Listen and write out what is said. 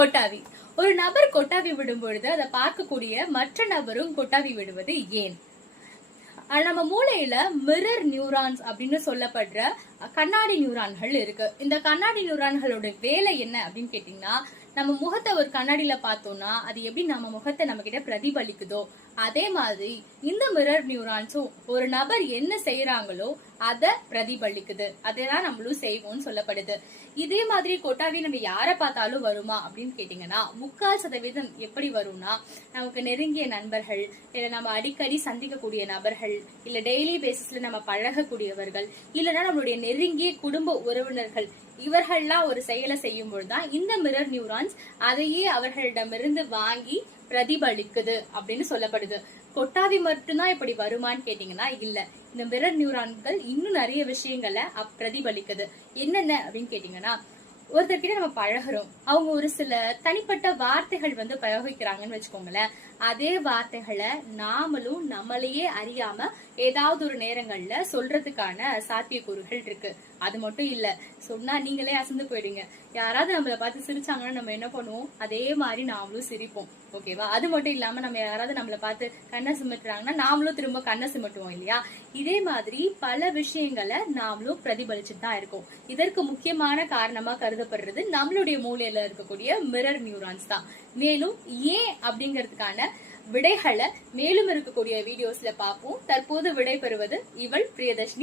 கொட்டாவி. ஒரு நபர் கொட்டாவி விடும் பொழுது அதை பார்க்கக்கூடிய மற்ற நபரும் கொட்டாவி விடுவது ஏன்? நம்ம மூளையில மிரர் நியூரான்ஸ் அப்படின்னு சொல்லப்படுற கண்ணாடி நியூரான்கள் இருக்கு. இந்த கண்ணாடி நியூரான்களோட வேலை என்ன அப்படின்னு கேட்டீங்கன்னா, நம்ம முகத்தை ஒரு கண்ணாடியில பார்த்தோம்னா அது எப்படி நம்ம முகத்தை நம்ம கிட்ட பிரதிபலிக்குதோ அதே மாதிரி இந்த மிரர் நியூரான்ஸும் ஒரு நபர் என்ன செய்யறாங்களோ அத பிரதிபலிக்குது. அதைதான் நம்மளும் செய்வோம்னு சொல்லப்படுது. இதே மாதிரி கொட்டாவி நம்ம யாரை பார்த்தாலும் வருமா அப்படின்னு கேட்டீங்கன்னா 3/4% எப்படி வரும்னா, நமக்கு நெருங்கிய நண்பர்கள், இல்ல நம்ம அடிக்கடி சந்திக்கக்கூடிய நபர்கள், இல்ல டெய்லி பேசிஸ்ல நம்ம பழகக்கூடியவர்கள், இல்லைன்னா நம்மளுடைய நெருங்கிய குடும்ப உறவினர்கள், இவர்கள்லாம் ஒரு செயலை செய்யும் பொழுதுதான் இந்த மிரர் நியூரான்ஸ் அதையே அவர்களிடமிருந்து வாங்கி பிரதிபலிக்குது அப்படின்னு சொல்லப்படுது. கொட்டாவி மட்டும்தான் இப்படி வருமான்னு கேட்டீங்கன்னா இல்ல. இந்த மிரர் நியூரான்கள் இன்னும் நிறைய விஷயங்களை பிரதிபலிக்குது. என்னென்ன அப்படின்னு கேட்டீங்கன்னா, ஒருத்தர்கிட்ட நம்ம பழகுறோம், அவங்க ஒரு சில தனிப்பட்ட வார்த்தைகள் பிரயோகிக்கிறாங்கன்னு வச்சுக்கோங்களேன். அதே வார்த்தைகளை நாமளும் நம்மளையே அறியாம ஏதாவது ஒரு நேரங்கள்ல சொல்றதுக்கான சாத்தியக்கூறுகள் இருக்கு. அது மட்டும் இல்ல, சொன்னா நீங்களே அசந்து போயிடுங்க. யாராவது நம்மள பார்த்து சிரிச்சாங்கன்னா நம்ம என்ன பண்ணுவோம், அதே மாதிரி நாமளும் சிரிப்போம். ஓகேவா? அது மட்டும் இல்லாம நம்ம யாராவது நம்மள பார்த்து கண்ணை சிமிட்டுறாங்கன்னா நாமளும் திரும்ப கண்ணை சிமிட்டுவோம் இல்லையா? இதே மாதிரி பல விஷயங்களை நாமளும் பிரதிபலிச்சுட்டு தான் இருக்கோம். இதற்கு முக்கியமான காரணமா கருதப்படுறது நம்மளுடைய மூளையில இருக்கக்கூடிய மிரர் நியூரான்ஸ் தான். மேலும் ஏன் அப்படிங்கிறதுக்கான விடைகளை மேலும் இருக்கக்கூடிய வீடியோஸ்ல பார்ப்போம். தற்போது விடை பெறுவது இவள் பிரியதர்ஷினி.